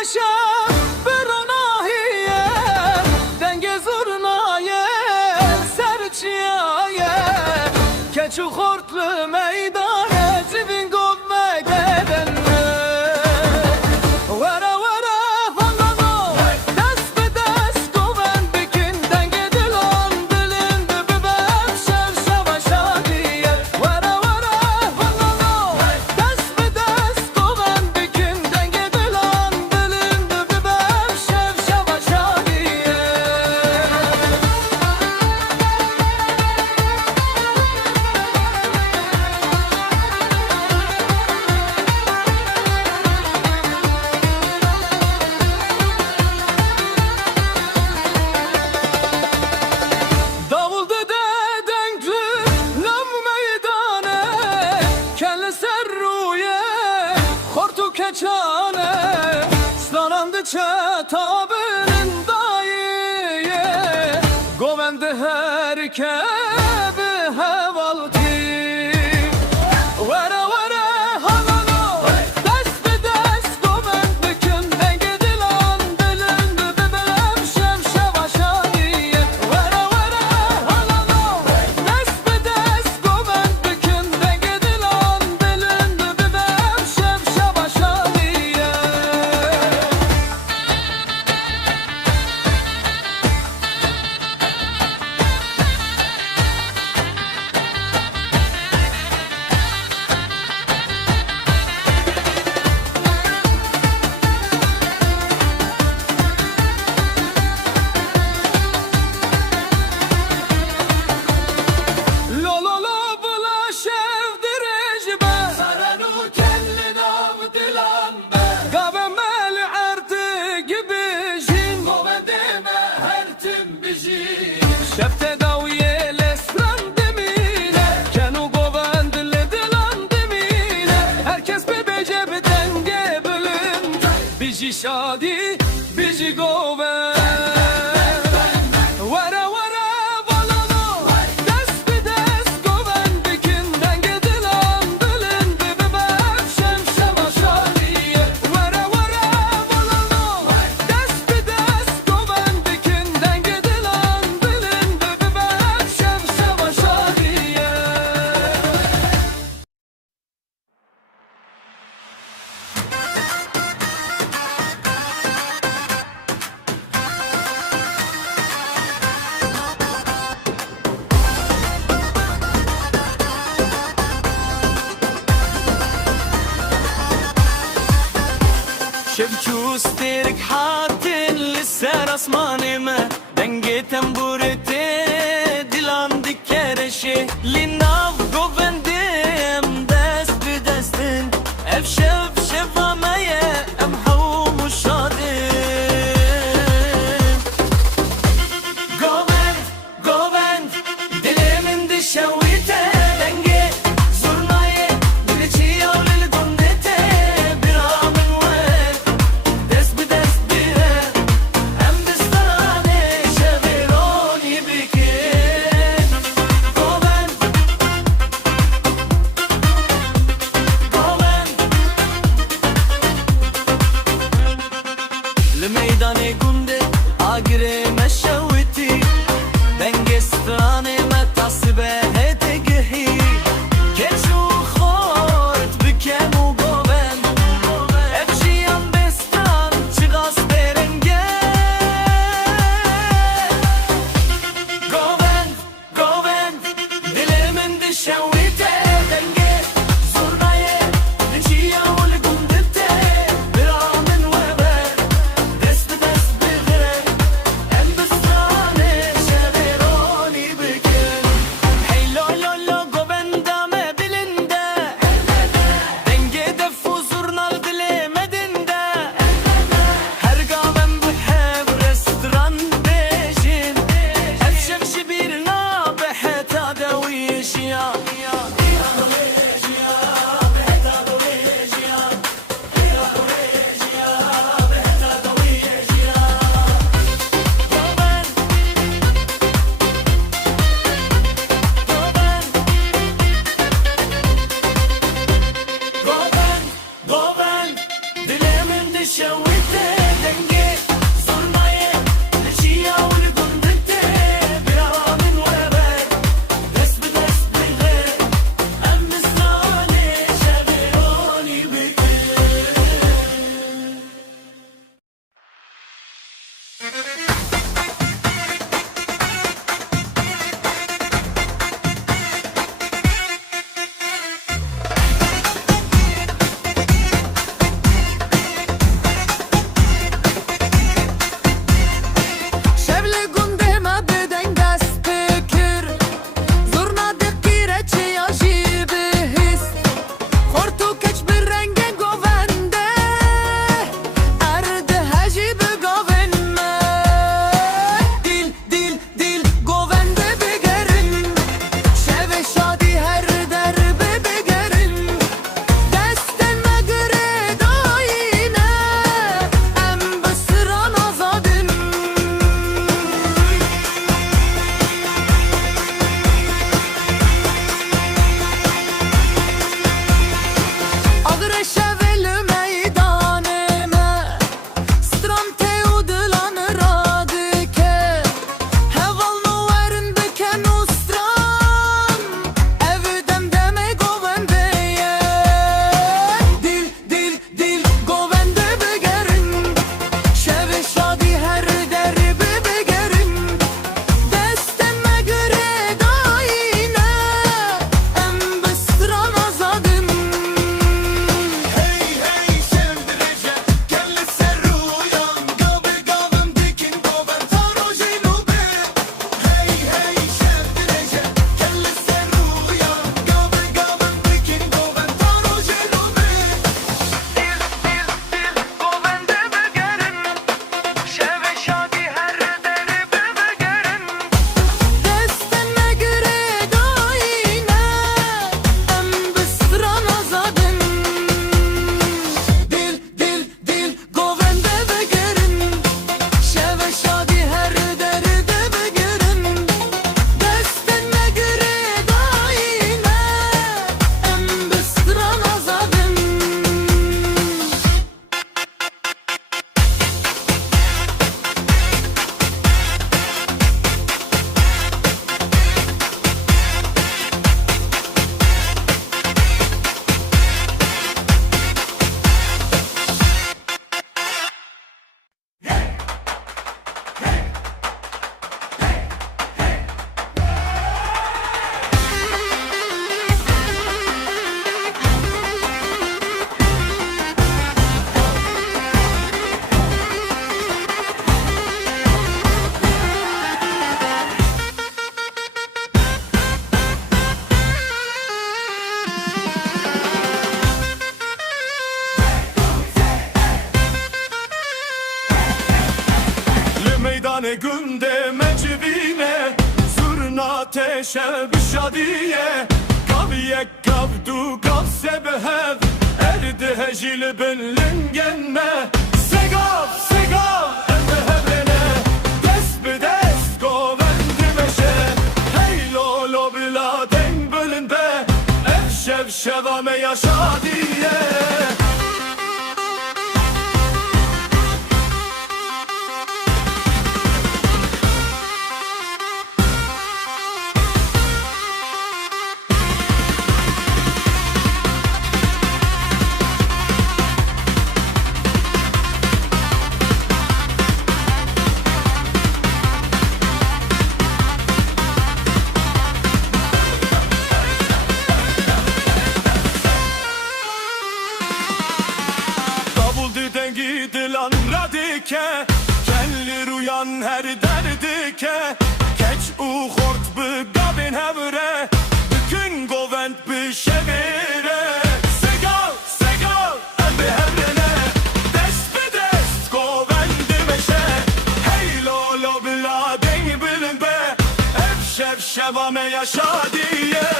بشه بروناهیه دنگ زورنایه سرچیایه keçi hortlu meydane zibin gobmeyde benme Vara vara halano dest be dest goven bikin denge dilan dilin bibem şev şevaşa diye Vara vara halano dest be dest goven bikin denge dilan dilin bibem şev şevaşa diye Davul dede denklü nam meydane Kelle serruye hortu keçane Slanandı çetabinin dayiye Govendi herkebi hevalti Vere vere halano dest be dest govendi kim denge dilan dilin bibelem şev şevaşa diye Vere vere halano dest be dest govendi kim denge dilan dilin bibelem şev şevaşa diye Lo lo lo bula şevdiriş be Saranu kellin av dilan be Gavemel erti gibi jin Govendime hertim bijin Şefte daviye lesran demine Kenu govendile dilan demine Herkes bir beceb denge bölüm Biji şadi biji govend Vara vara valano dest be dest goven bikin denge dilan dilin bibem şev şevaşa diye Vara vara valano dest be dest goven bikin denge dilan dilin bibem şev şevaşa diye شبچو سترك حاطن لسه رسماني ما دنگي تنبورتي دلان دكرشي لناف قوبندم دست بدستن اف شف شفا مايا ام حوم الشادن قوبند دلمن دشويته دنگي زورناي دلچي اولي دندته برامن وين دست be dest bire em distane şeveroni bikin Goven لميداني كنده آگره مشوتي دنگستاني متصبه هتگهي كچو خورت بكم و گوون افشيان بستان چغاس برنگه گوون دلمن دشويته دنگه زورنايه لچيا ولگندته برامن وبر دست be dest بغره ام Gane günde mecvine Zurna teşe bişadiye Kaviye kavdu kav sebehev Erdi hecil benlin genme Segav segav ebehevene Dest bi dest govendi meşe Hey lo lo bila den bölün be Evşev şevame yaşadiye Gidilen radike Kellir uyan her derdike Keç u hort bi gavin hevre Bütün govent bi şevire Segal, segal, embi hevrene Dest bi dest govendi meşe Hey lo lo bila den bilin be Ev şev şevame yaşa diye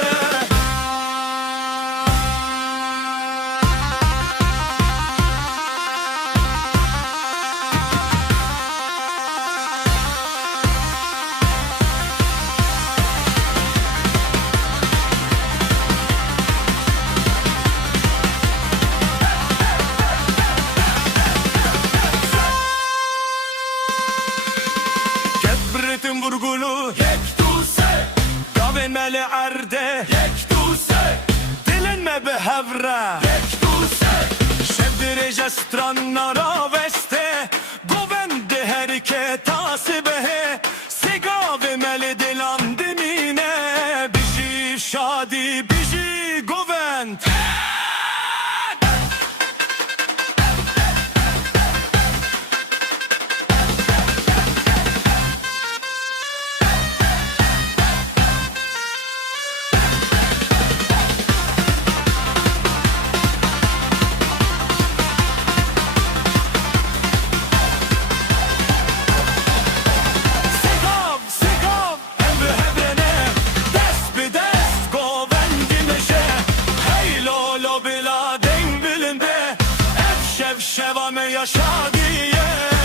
Ritim vurgulu Yek duse Gavinmeli erde Yek duse Dilinme be hevre Yek duse Şevdirece stranlara veste Govendi herike tasibehe Sigavimeli dilan dimine Biji şadi biji govend Şevame yaşa diye